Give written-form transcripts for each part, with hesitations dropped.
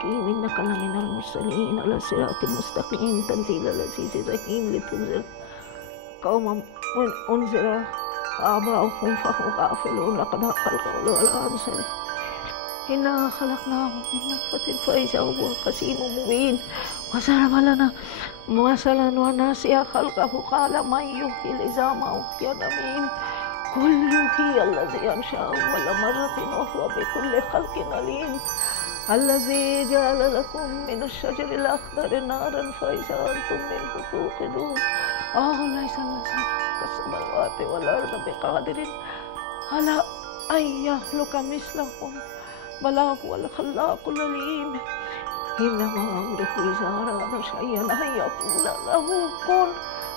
الحكيم إنك لمن المرسلين على صراط مستقيم تنزيل العزيز الرحيم لتنذر قوما أنذر آباؤهم فهم غافلون لقد حق القول على أبصارهم إنا خلقناهم من نطفة فإذا هو خصيم مبين وضرب لنا مثلا ونسي خلقه قال من يحيي العظام وهي رميم قل يحيي الذي أنشأه أول مرة وهو بكل خلق عليم الذي جعل لكم من الشجر الأخضر نارا فإذا أنتم منه توقدون ليس الذي خلق السماوات والأرض بقادر على أن يخلق مثلهم بلى هو الخلاق العليم إنما أمره إذا أراد شيئا أن يقول له كن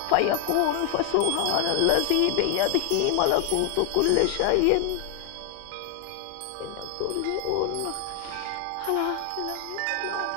فيكون فسبحان الذي بيده ملكوت كل شيء إنك ترجعون لا إله إلا الله.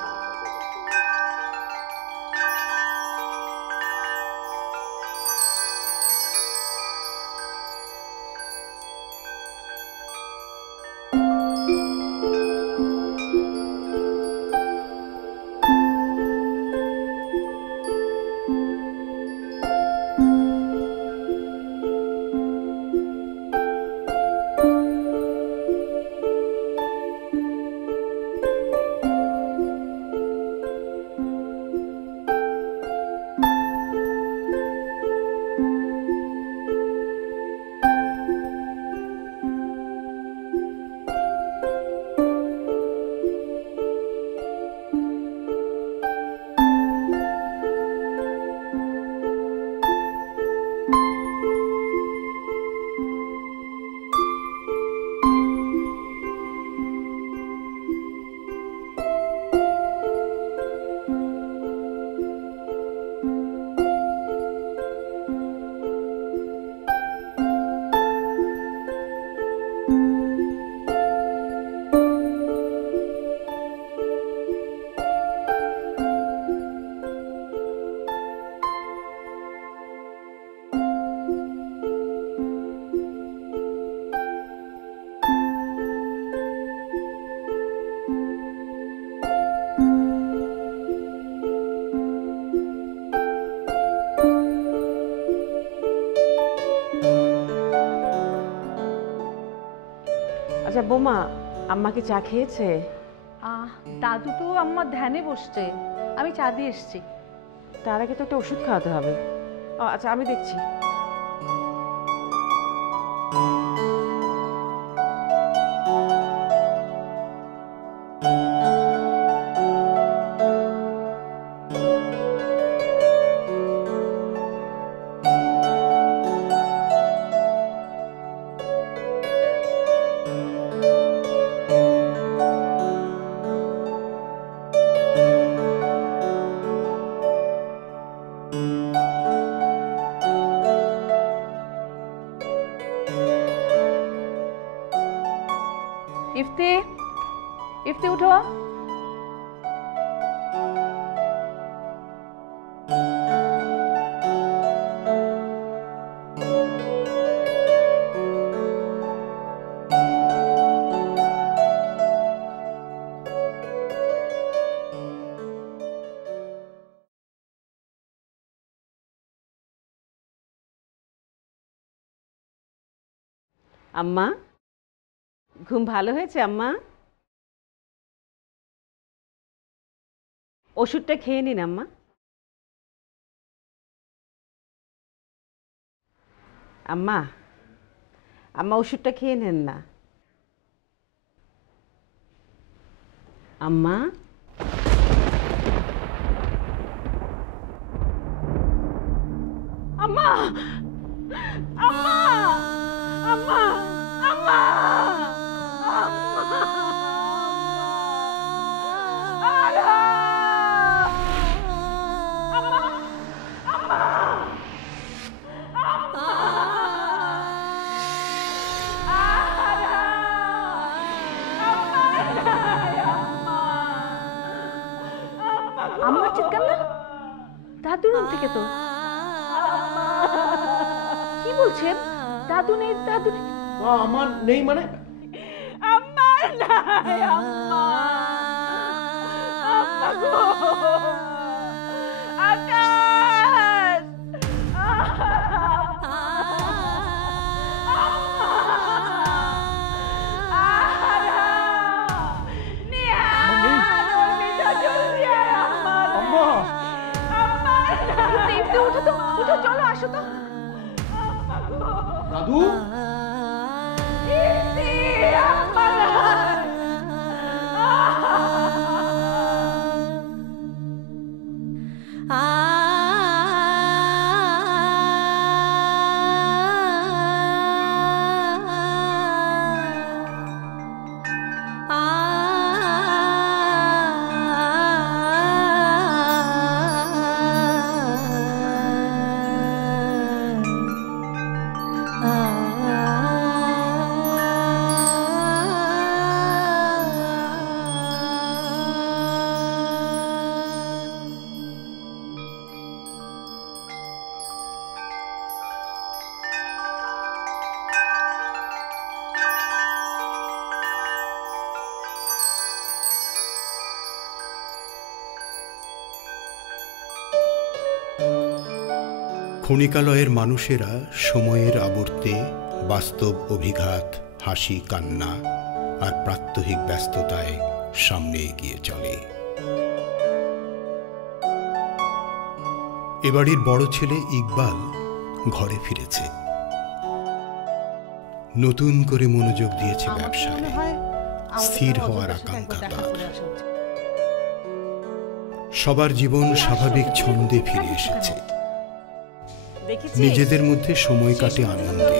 আচ্ছা বোমা, আম্মা কি চা খেয়েছে? দাদু তো আম্মা ধ্যানে বসছে, আমি চা দিয়ে এসছি। তার আগে তো একটা ওষুধ খাওয়াতে হবে। আচ্ছা আমি দেখছি। ইফতি, ইফতি উঠো। আম্মা, ঘুম ভালো হয়েছে আম্মা? ওষুধটা খেয়ে নিন আম্মা। আম্মা, আম্মা ওষুধটা খেয়ে নেন না। আম্মা, আম্মা, আম্মা, আম্মা, আম্মা, আম্মার চিৎকার না, দাদুর রুম থেকে তো। কি বলছেন? দাদু নেই, দাদু নেই। আমার নেই মানে? আমার নাই আম্মা, আকাশ! উঠো, চলো, আসো তো। দাদু ক্ষণিকালয়ের মানুষেরা সময়ের আবর্তে বাস্তব অভিঘাত, হাসি, কান্না আর প্রাত্যহিক ব্যস্ততায় সামনে এগিয়ে চলে। এ বাড়ির বড় ছেলে ইকবাল ঘরে ফিরেছে। নতুন করে মনোযোগ দিয়েছে ব্যবসায়, স্থির হওয়ার আকাঙ্ক্ষা তার। সবার জীবন স্বাভাবিক ছন্দে ফিরে এসেছে। নিজেদের মধ্যে সময় কাটে আনন্দে।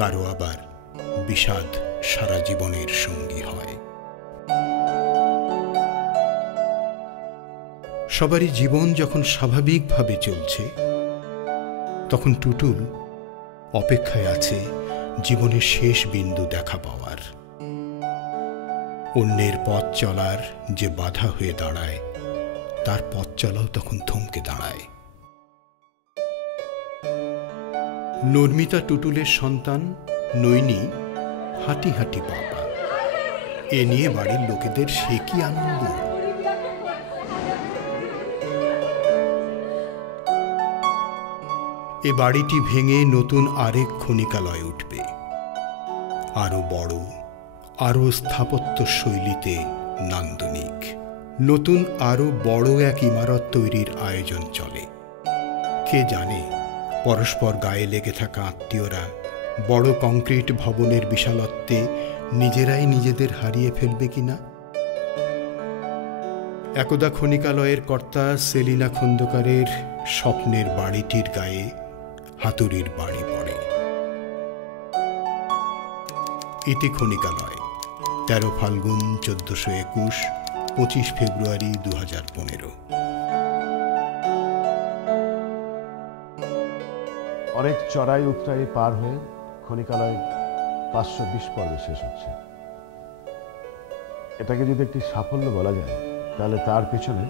কারো আবার বিষাদ সারা জীবনের সঙ্গী হয়। সবারই জীবন যখন স্বাভাবিকভাবে চলছে, তখন টুটুল অপেক্ষায় আছে জীবনের শেষ বিন্দু দেখা পাওয়ার। অন্যের পথ চলার যে বাধা হয়ে দাঁড়ায়, তার পথ চলাও তখন থমকে দাঁড়ায়। নর্মিতা টুটুলের সন্তান, নৈনী হাঁটি হাঁটি বাবা। এ নিয়ে বাড়ির লোকেদের সে কি আনন্দ! এ বাড়িটি ভেঙে নতুন আরেক ক্ষণিকালয় উঠবে, আরো বড়, আরো স্থাপত্য শৈলীতে নান্দনিক। নতুন আরো বড় এক ইমারত তৈরির আয়োজন চলে। কে জানে পরস্পর গায়ে লেগে থাকা আত্মীয়রা বড় কংক্রিট ভবনের বিশালত্বে নিজেরাই নিজেদের হারিয়ে ফেলবে কিনা। একদা ক্ষণিকালয়ের কর্তা সেলিনা খন্দকারের স্বপ্নের বাড়িটির গায়ে হাতুড়ির বাড়ি পড়ে। ইতি ক্ষণিকালয়, 13 ফাল্গুন 1421, 25 ফেব্রুয়ারি 2015। অনেক চড়াই উতরাই পার হয়ে ক্ষণিকালয় 520 পর্বে শেষ হচ্ছে। এটাকে যদি একটি সাফল্য বলা যায়, তাহলে তার পিছনে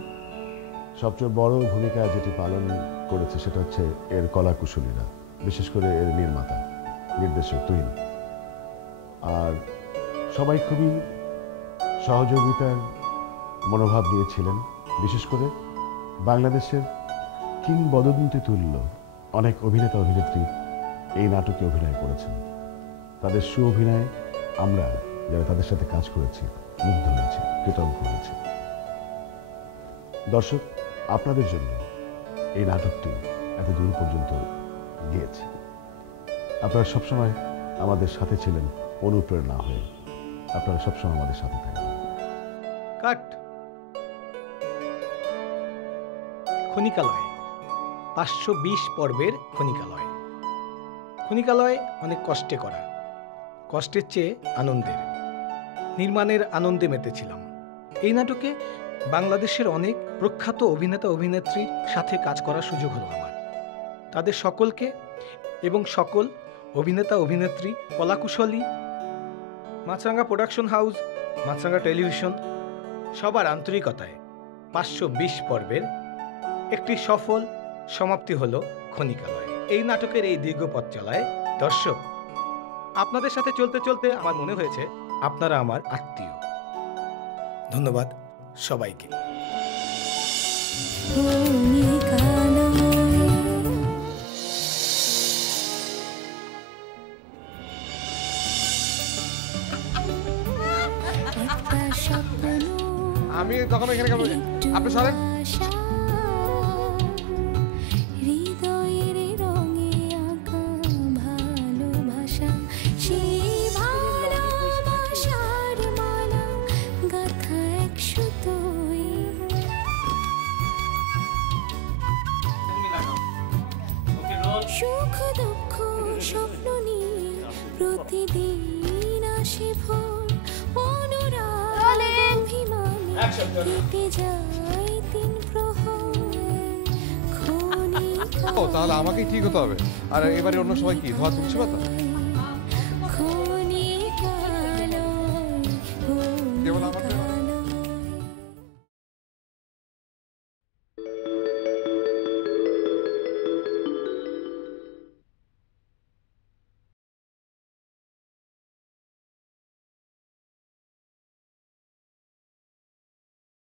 সবচেয়ে বড় ভূমিকা যেটি পালন করেছে সেটা হচ্ছে এর কলাকুশলীরা, বিশেষ করে এর নির্মাতা, নির্দেশক তুহিন। আর সবাই খুবই সহযোগিতার মনোভাব নিয়েছিলেন। বিশেষ করে বাংলাদেশের কিংবদন্তি তুল্য অনেক অভিনেতা অভিনেত্রী এই নাটকে অভিনয় করেছেন। তাদের সুঅভিনয়ে আমরা যারা তাদের সাথে কাজ করেছি মুগ্ধ হয়েছি, কৃতজ্ঞ হয়েছি। দর্শক, আপনাদের জন্য এই নাটকটি এত দূর পর্যন্ত গিয়েছে। আপনারা সবসময় আমাদের সাথে ছিলেন অনুপ্রেরণা হয়ে। আপনারা সবসময় আমাদের সাথে থাকবেন। কাট। ক্ষণিকালয় 520 পর্বের ক্ষণিকালয়। ক্ষণিকালয় অনেক কষ্টে করা, কষ্টের চেয়ে আনন্দের। নির্মাণের আনন্দে মেতেছিলাম। এই নাটকে বাংলাদেশের অনেক প্রখ্যাত অভিনেতা অভিনেত্রীর সাথে কাজ করার সুযোগ হলো আমার। তাদের সকলকে এবং সকল অভিনেতা অভিনেত্রী, কলাকুশলী, মাছরাঙা প্রোডাকশন হাউস, মাছরাঙা টেলিভিশন সবার আন্তরিকতায় 520 পর্বের একটি সফল সমাপ্তি হলো ক্ষণিকালয়। এই নাটকের এই দীর্ঘ পথ চলায় দর্শক আপনাদের সাথে চলতে চলতে আমার মনে হয়েছে আপনারা আমার আত্মীয়। ধন্যবাদ সবাইকে। আমি তখন এখানে কেন, আপনি সরেন। সুখ দুঃখ স্বপ্ন নিয়ে প্রতিদিন আসে ভোর, অনুরাগ অভিমানে কেটে যায় 3 প্রহর। তাহলে আমাকে ঠিক হতে হবে। আর এবারে অন্য সবাই কি ধোয়া তুলছে?